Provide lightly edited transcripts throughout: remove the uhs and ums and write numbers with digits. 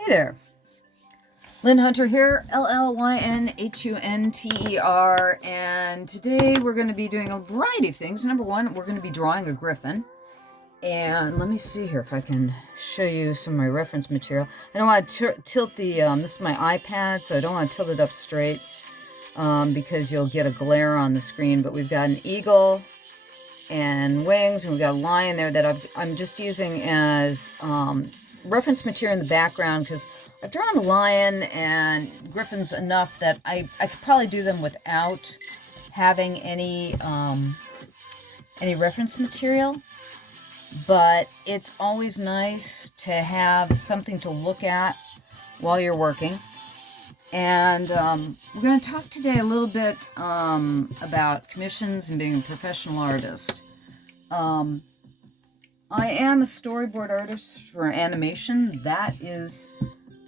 Hey there, Llyn Hunter here, L-L-Y-N-H-U-N-T-E-R, and today we're going to be doing a variety of things. Number one, we're going to be drawing a Griffin, and let me see here if I can show you some of my reference material. I don't want to tilt the, this is my iPad, so I don't want to tilt it up straight because you'll get a glare on the screen, but we've got an eagle and wings, and we've got a lion there that I'm just using as reference material in the background because I've drawn a lion and griffins enough that I could probably do them without having any reference material, but it's always nice to have something to look at while you're working. And we're going to talk today a little bit about commissions and being a professional artist. I am a storyboard artist for animation. That is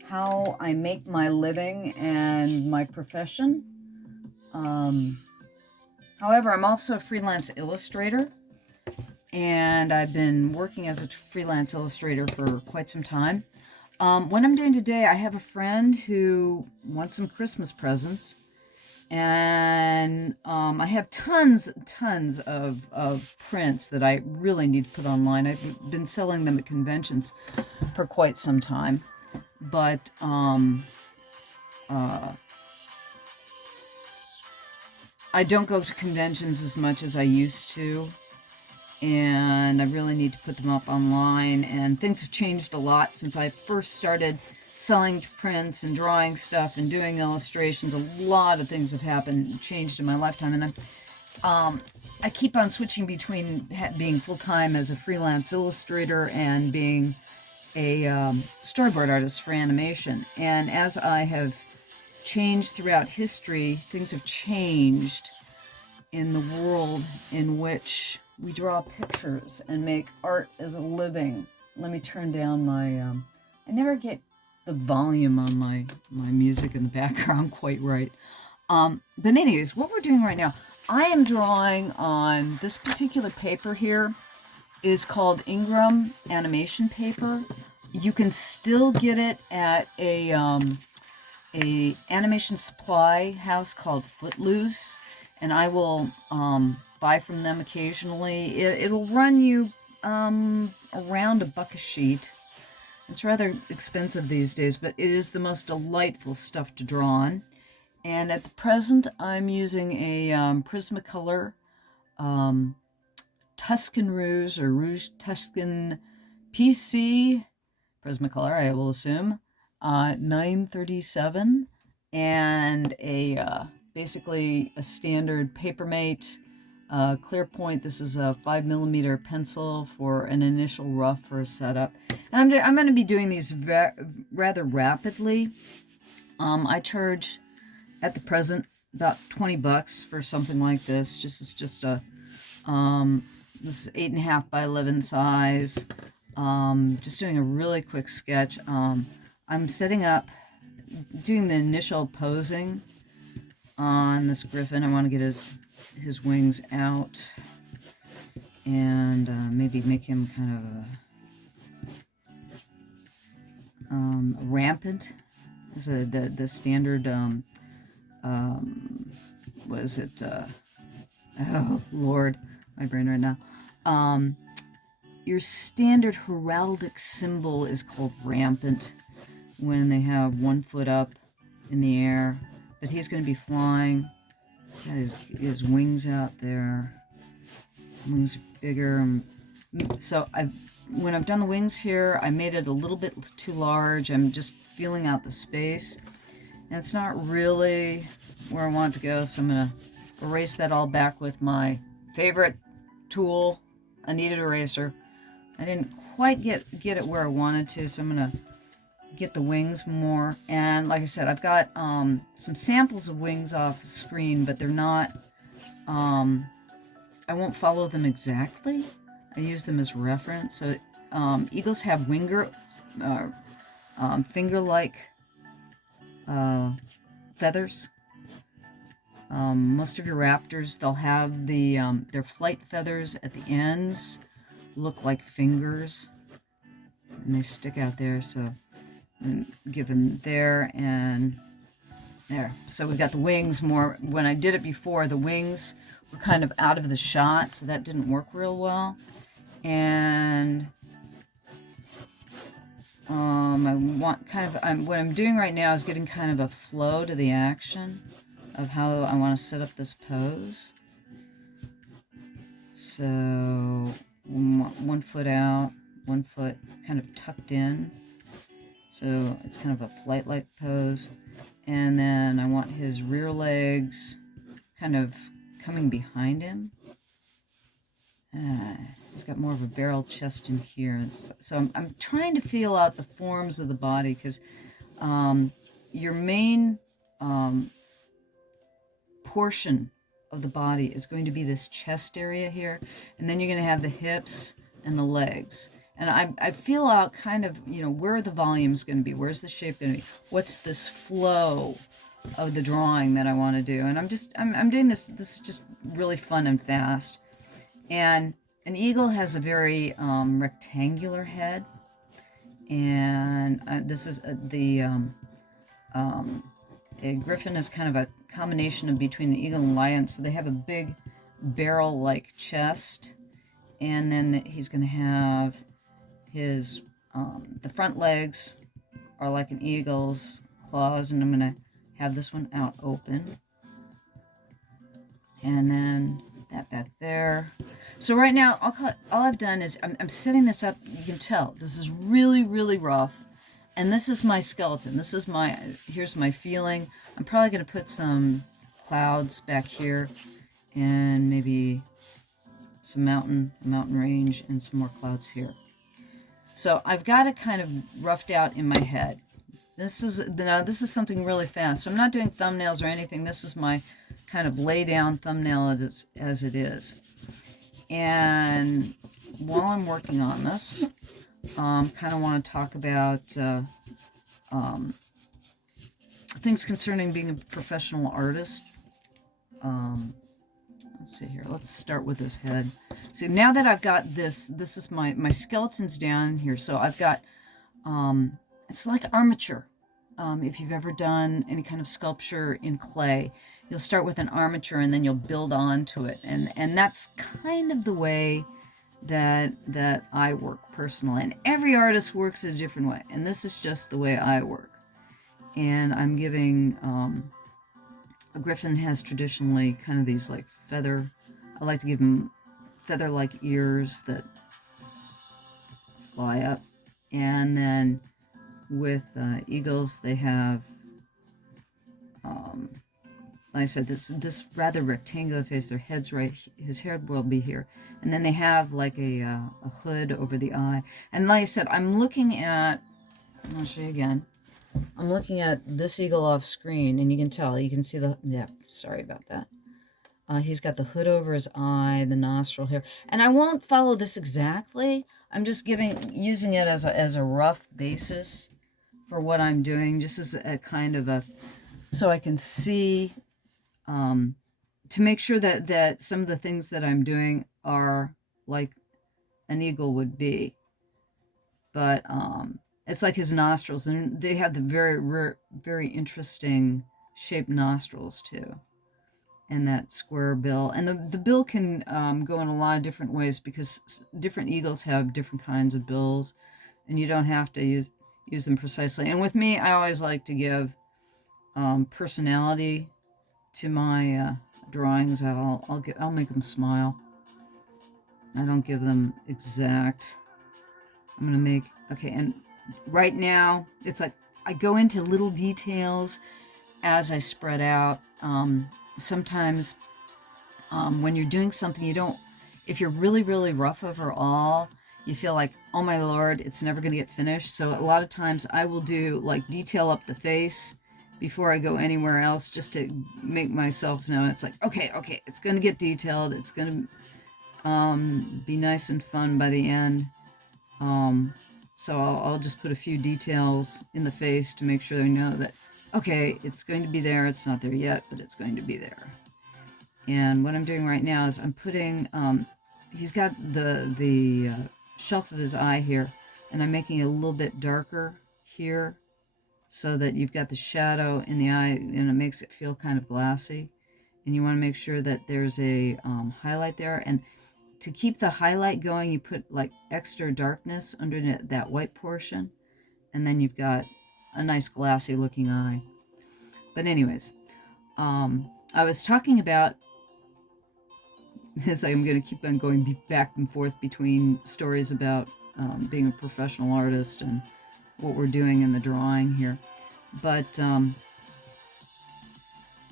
how I make my living and my profession. However, I'm also a freelance illustrator, and I've been working as a freelance illustrator for quite some time. What I'm doing today, I have a friend who wants some Christmas presents, and I have tons of prints that I really need to put online. I've been selling them at conventions for quite some time, but I don't go to conventions as much as I used to, and I really need to put them up online, and things have changed a lot since I first started selling prints and drawing stuff and doing illustrations. A lot of things have happened, changed in my lifetime, and I keep on switching between being full-time as a freelance illustrator and being a storyboard artist for animation. And as I have changed throughout history, things have changed in the world in which we draw pictures and make art as a living. Let me turn down my, I never get the volume on my music in the background quite right. But anyways, what we're doing right now, I am drawing on this particular paper here is called Ingram animation paper. You can still get it at a animation supply house called Footloose, and I will buy from them occasionally. It'll run you around $1 a sheet. It's rather expensive these days, but it is the most delightful stuff to draw on. And at the present, I'm using a Prismacolor Tuscan Rouge, or Rouge Tuscan PC Prismacolor, I will assume, 937, and a basically a standard Papermate clear point. This is a 5mm pencil for an initial rough for a setup. And I'm going to be doing these rather rapidly. I charge at the present about $20 for something like this. It's just a this is 8.5 by 11 size. Just doing a really quick sketch. I'm setting up, doing the initial posing on this Griffin. I want to get his wings out and maybe make him kind of rampant. This is the standard, what is it? Oh, Lord, my brain right now. Your standard heraldic symbol is called rampant when they have 1 foot up in the air, but he's going to be flying. He's got his wings out there. Wings are bigger. So when I've done the wings here, I made it a little bit too large. I'm just feeling out the space, and it's not really where I want it to go, so I'm going to erase that all back with my favorite tool, a Kneaded eraser. I didn't quite get it where I wanted to, so I'm going to get the wings more. And like I said, I've got some samples of wings off screen, but they're not, I won't follow them exactly. I use them as reference. So eagles have finger-like feathers. Most of your raptors, they'll have their flight feathers at the ends look like fingers, and they stick out there. So and give him there and there. So we got the wings more. When I did it before, the wings were kind of out of the shot, so that didn't work real well. And I want kind of, what I'm doing right now is giving kind of a flow to the action of how I want to set up this pose. So one foot out, one foot kind of tucked in. So it's kind of a flight-like pose. And then I want his rear legs kind of coming behind him. He's got more of a barrel chest in here. So I'm trying to feel out the forms of the body, because your main portion of the body is going to be this chest area here, and then you're going to have the hips and the legs. And I feel out kind of, you know, where the volume's going to be, where's the shape going to be, what's this flow of the drawing that I want to do. And I'm doing this is just really fun and fast. And an eagle has a very rectangular head, and this is a griffin is kind of a combination of between an eagle and lion, so they have a big barrel-like chest, and then he's going to have his the front legs are like an eagle's claws, and I'm going to have this one out open, and then that back there. So right now, all I've done is I'm setting this up. You can tell this is really, really rough. And this is my skeleton. This is here's my feeling. I'm probably going to put some clouds back here and maybe some mountain range and some more clouds here. So I've got it kind of roughed out in my head. This is something really fast. I'm not doing thumbnails or anything. This is my kind of lay down thumbnail as it is. And while I'm working on this, kind of want to talk about things concerning being a professional artist. Let's see here. Let's start with this head. So now that I've got this is my skeleton's down here. So I've got, it's like armature. If you've ever done any kind of sculpture in clay, you'll start with an armature and then you'll build onto it. And that's kind of the way that I work personally. And every artist works a different way. And this is just the way I work. And I'm giving, a griffin has traditionally kind of these like feather, I like to give him feather-like ears that fly up. And then with eagles, they have, like I said, this rather rectangular face. Their head's right, his head will be here. And then they have like a hood over the eye. And like I said, I'm looking at, I'll show you again. I'm looking at this eagle off screen, and you can tell, you can see sorry about that. He's got the hood over his eye, the nostril here. And I won't follow this exactly. I'm just using it as a rough basis for what I'm doing, just as a kind of so I can see, to make sure that some of the things that I'm doing are like an eagle would be. But it's like his nostrils, and they have the very, very interesting shaped nostrils too. And that square bill. And the bill can go in a lot of different ways, because different eagles have different kinds of bills, and you don't have to use them precisely. And with me, I always like to give personality to my drawings. I'll make them smile. I don't give them exact. I'm gonna make, okay, and right now it's like I go into little details as I spread out. Sometimes when you're doing something, if you're really, really rough overall, you feel like, oh my Lord, it's never going to get finished. So a lot of times I will do like detail up the face before I go anywhere else, just to make myself know it's like, okay, it's going to get detailed. It's going to be nice and fun by the end. So I'll just put a few details in the face to make sure they know that, okay, it's going to be there. It's not there yet, but it's going to be there. And what I'm doing right now is I'm putting, he's got the shelf of his eye here, and I'm making it a little bit darker here so that you've got the shadow in the eye, and it makes it feel kind of glassy. And you want to make sure that there's a highlight there. And to keep the highlight going, you put like extra darkness under that white portion, and then you've got a nice glassy looking eye. But anyways, I was talking about, as I'm going to keep on going back and forth between stories about being a professional artist and what we're doing in the drawing here, but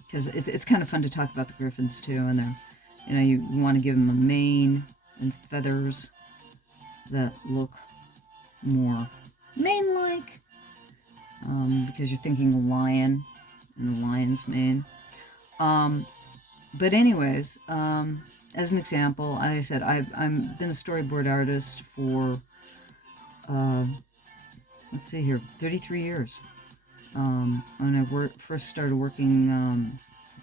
because it's kind of fun to talk about the Griffins too, and they're, you know, you want to give them a mane and feathers that look more mane-like, because you're thinking a lion and a lion's mane. But anyways, as an example, like I said, I've been a storyboard artist for, let's see here, 33 years. When I first started working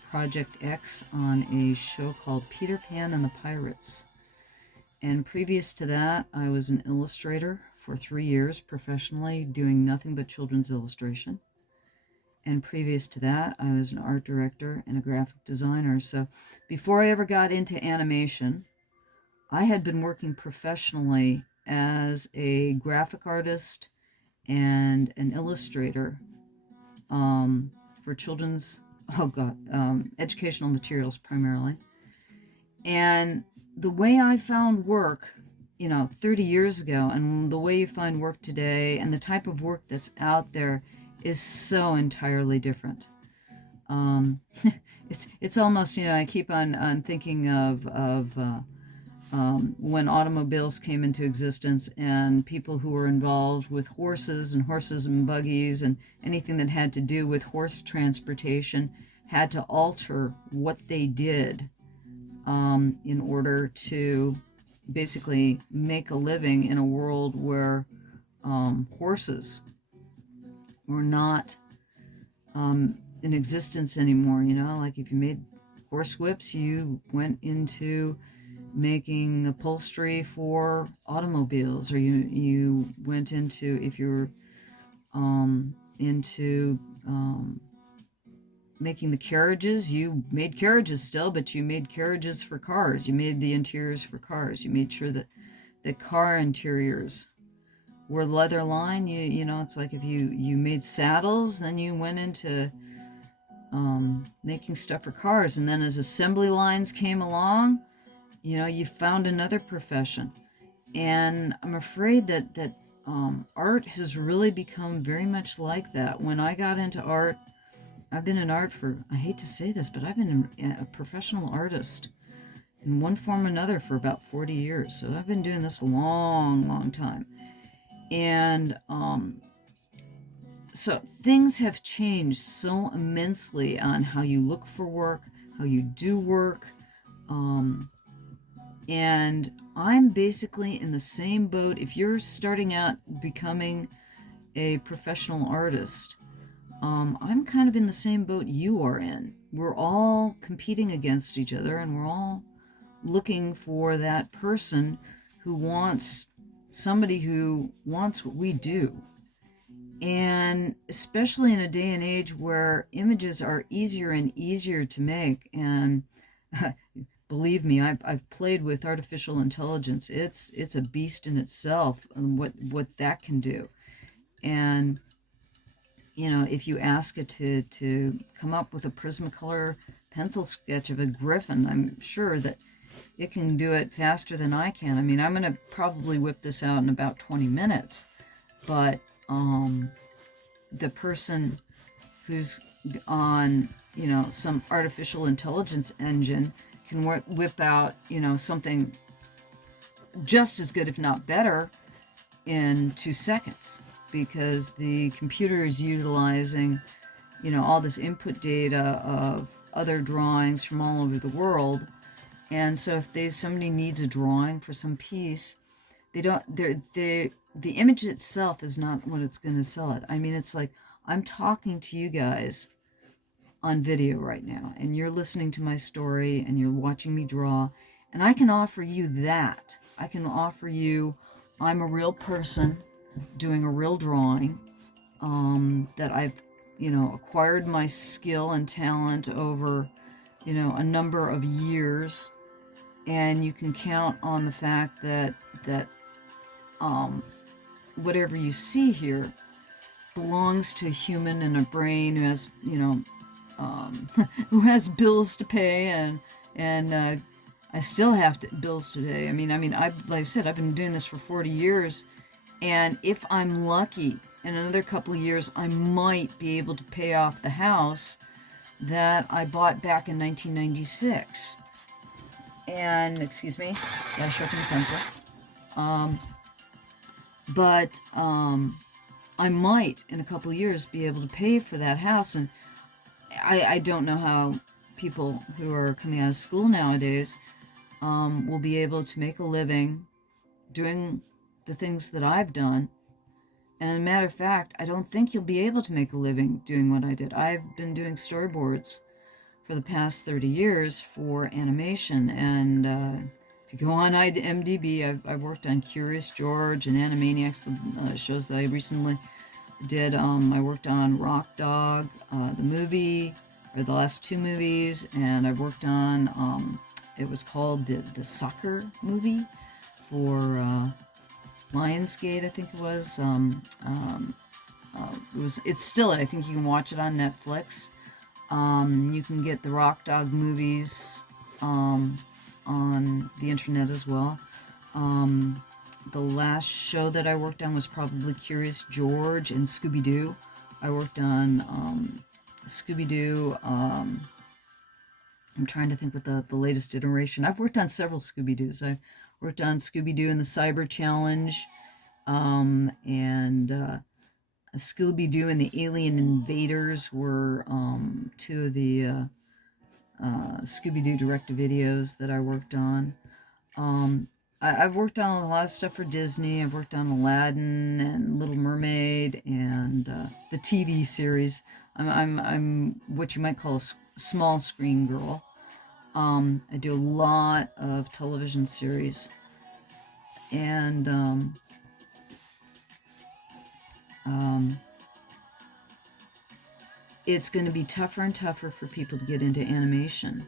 Project X on a show called Peter Pan and the Pirates. And previous to that, I was an illustrator for 3 years professionally, doing nothing but children's illustration. And previous to that, I was an art director and a graphic designer. So before I ever got into animation, I had been working professionally as a graphic artist and an illustrator for children's, educational materials primarily. And the way I found work, 30 years ago, and the way you find work today, and the type of work that's out there is so entirely different. It's almost, I keep on thinking of when automobiles came into existence, and people who were involved with horses and buggies and anything that had to do with horse transportation had to alter what they did in order to basically make a living in a world where horses were not in existence anymore. Like if you made horse whips, you went into making upholstery for automobiles, or you went into, if you're into making the carriages, you made carriages still, but you made carriages for cars. You made the interiors for cars. You made sure that the car interiors were leather lined. It's like if you made saddles, then you went into making stuff for cars. And then as assembly lines came along, you found another profession. And I'm afraid that art has really become very much like that. When I got into art, I've been in art for, I hate to say this, but I've been a professional artist in one form or another for about 40 years. So I've been doing this a long, long time. And so things have changed so immensely on how you look for work, how you do work. And I'm basically in the same boat. If you're starting out becoming a professional artist, I'm kind of in the same boat you are in. We're all competing against each other, and we're all looking for that person who wants somebody who wants what we do. And especially in a day and age where images are easier and easier to make, and believe me, I've played with artificial intelligence. It's a beast in itself, and what that can do. And if you ask it to come up with a Prismacolor pencil sketch of a Griffin, I'm sure that it can do it faster than I can. I mean, I'm going to probably whip this out in about 20 minutes, but the person who's on, some artificial intelligence engine can whip out, something just as good, if not better, in 2 seconds. Because the computer is utilizing, all this input data of other drawings from all over the world. And so if somebody needs a drawing for some piece, the image itself is not what it's going to sell it. I mean, it's like I'm talking to you guys on video right now, and you're listening to my story, and you're watching me draw, and I can offer you that. I can offer you, I'm a real person doing a real drawing, that I've, acquired my skill and talent over, a number of years. And you can count on the fact that whatever you see here belongs to a human and a brain who has, who has bills to pay, and I still have bills to pay. I mean, like I said, I've been doing this for 40 years, and if I'm lucky, in another couple of years, I might be able to pay off the house that I bought back in 1996. And, excuse me, I sharpened the pencil. But I might, in a couple of years, be able to pay for that house. And I don't know how people who are coming out of school nowadays will be able to make a living doing the things that I've done. And as a matter of fact, I don't think you'll be able to make a living doing what I did. I've been doing storyboards for the past 30 years for animation. And if you go on IMDb, I've worked on Curious George and Animaniacs, the shows that I recently did. I worked on Rock Dog, the movie, or the last two movies, and I've worked on, it was called the soccer movie for Lionsgate, I think it was. It's still, I think you can watch it on Netflix. You can get the Rock Dog movies on the internet as well. The last show that I worked on was probably Curious George and Scooby-Doo. I worked on Scooby-Doo. I'm trying to think what the latest iteration. I've worked on several Scooby-Doos. I worked on Scooby-Doo and the Cyber Challenge, and Scooby-Doo and the Alien Invaders were two of the Scooby-Doo direct-to-videos that I worked on. I've worked on a lot of stuff for Disney. I've worked on Aladdin and Little Mermaid and the TV series. I'm what you might call a small screen girl. I do a lot of television series, and it's going to be tougher and tougher for people to get into animation,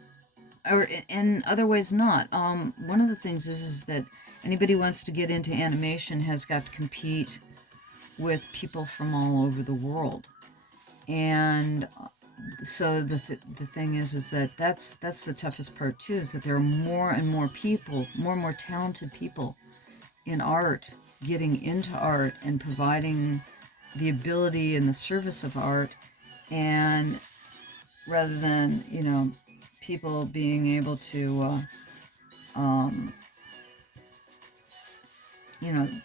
or in other ways not. One of the things is that anybody who wants to get into animation has got to compete with people from all over the world, and so the thing is that that's the toughest part too, is that there are more and more people, more and more talented people in art getting into art and providing the ability and the service of art, and rather than people being able to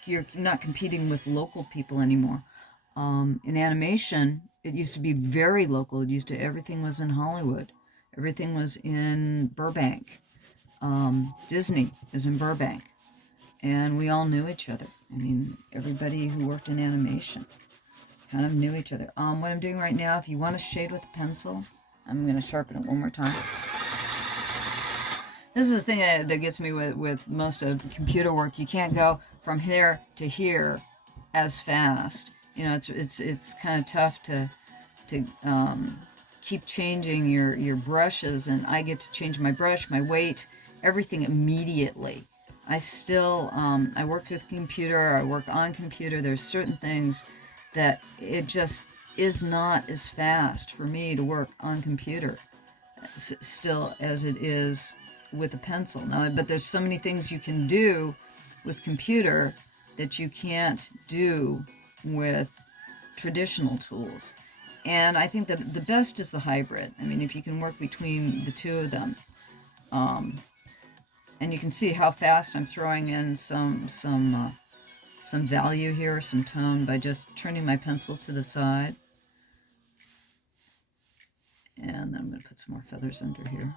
you're not competing with local people anymore. In animation, it used to be very local. Everything was in Hollywood. Everything was in Burbank. Disney is in Burbank. And we all knew each other. I mean, everybody who worked in animation kind of knew each other. What I'm doing right now, if you want to shade with a pencil, I'm going to sharpen it one more time. This is the thing that gets me with most of computer work. You can't go from here to here as fast. It's kind of tough to keep changing your brushes, and I get to change my brush, my weight, everything immediately. I still I work with computer, I work on computer. There's certain things that it just is not as fast for me to work on computer still as it is with a pencil. Now, but there's so many things you can do with computer that you can't do with traditional tools. And I think that the best is the hybrid. I mean, if you can work between the two of them, and you can see how fast I'm throwing in some value here, some tone, by just turning my pencil to the side. And then I'm going to put some more feathers under here.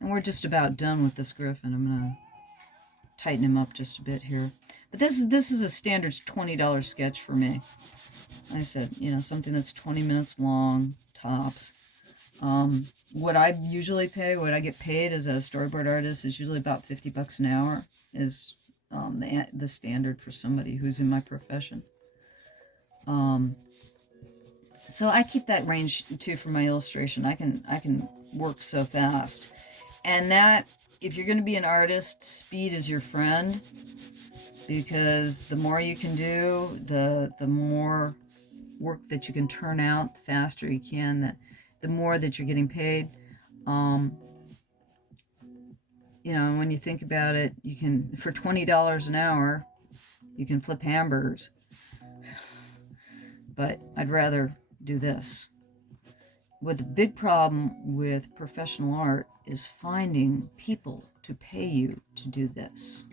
And we're just about done with this Griffin. I'm going to tighten him up just a bit here. But this is a standard $20 sketch for me. Like I said, something that's 20 minutes long, tops. What I usually pay, what I get paid as a storyboard artist, is usually about $50 an hour, is the standard for somebody who's in my profession. So I keep that range too for my illustration. I can work so fast. And that, if you're going to be an artist, speed is your friend, because the more you can do, the more work that you can turn out, the faster you can, the more that you're getting paid. You know, when you think about it, you can, for $20 an hour, you can flip hamburgers. But I'd rather do this. What the big problem with professional art is finding people to pay you to do this.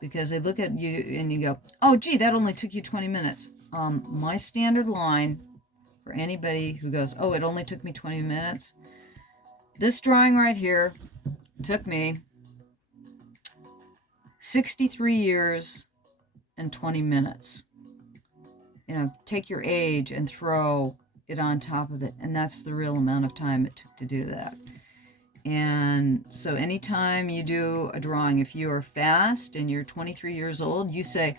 Because they look at you and you go, oh, gee, that only took you 20 minutes. My standard line for anybody who goes, oh, it only took me 20 minutes. This drawing right here took me 63 years and 20 minutes. You know, take your age and throw it on top of it, and that's the real amount of time it took to do that. And so anytime you do a drawing, if you are fast and you're 23 years old, you say,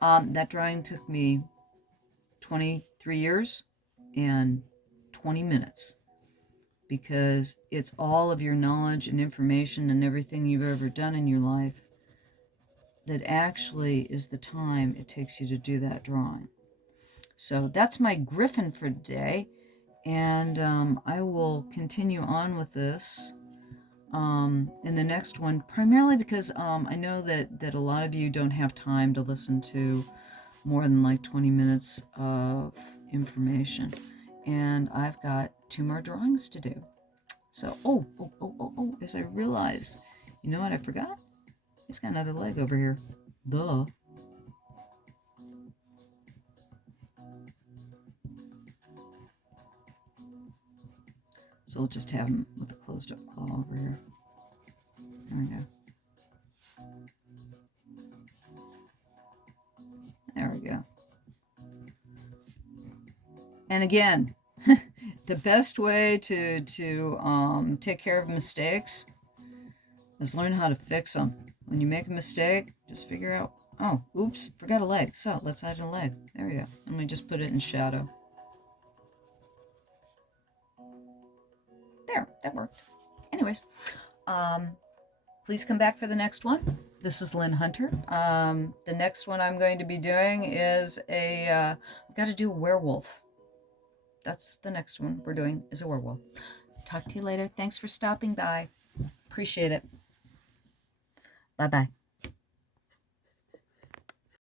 that drawing took me 23 years and 20 minutes, because it's all of your knowledge and information and everything you've ever done in your life that actually is the time it takes you to do that drawing. So that's my Griffin for today, and I will continue on with this in the next one, primarily because I know that a lot of you don't have time to listen to more than like 20 minutes of information, and I've got 2 more drawings to do. So, oh, as I realize, you know what I forgot? He's got another leg over here. Duh. So we'll just have him with a closed up claw over here. There we go. There we go. And again, the best way to take care of mistakes is learn how to fix them. When you make a mistake, just figure out, oh, oops, forgot a leg. So let's add a leg. There we go. And we just put it in shadow. There, that worked. Anyways, please come back for the next one. This is Llyn Hunter. The next one I'm going to be doing is I've got to do a werewolf. That's the next one we're doing, is a werewolf. Talk to you later. Thanks for stopping by. Appreciate it. Bye-bye.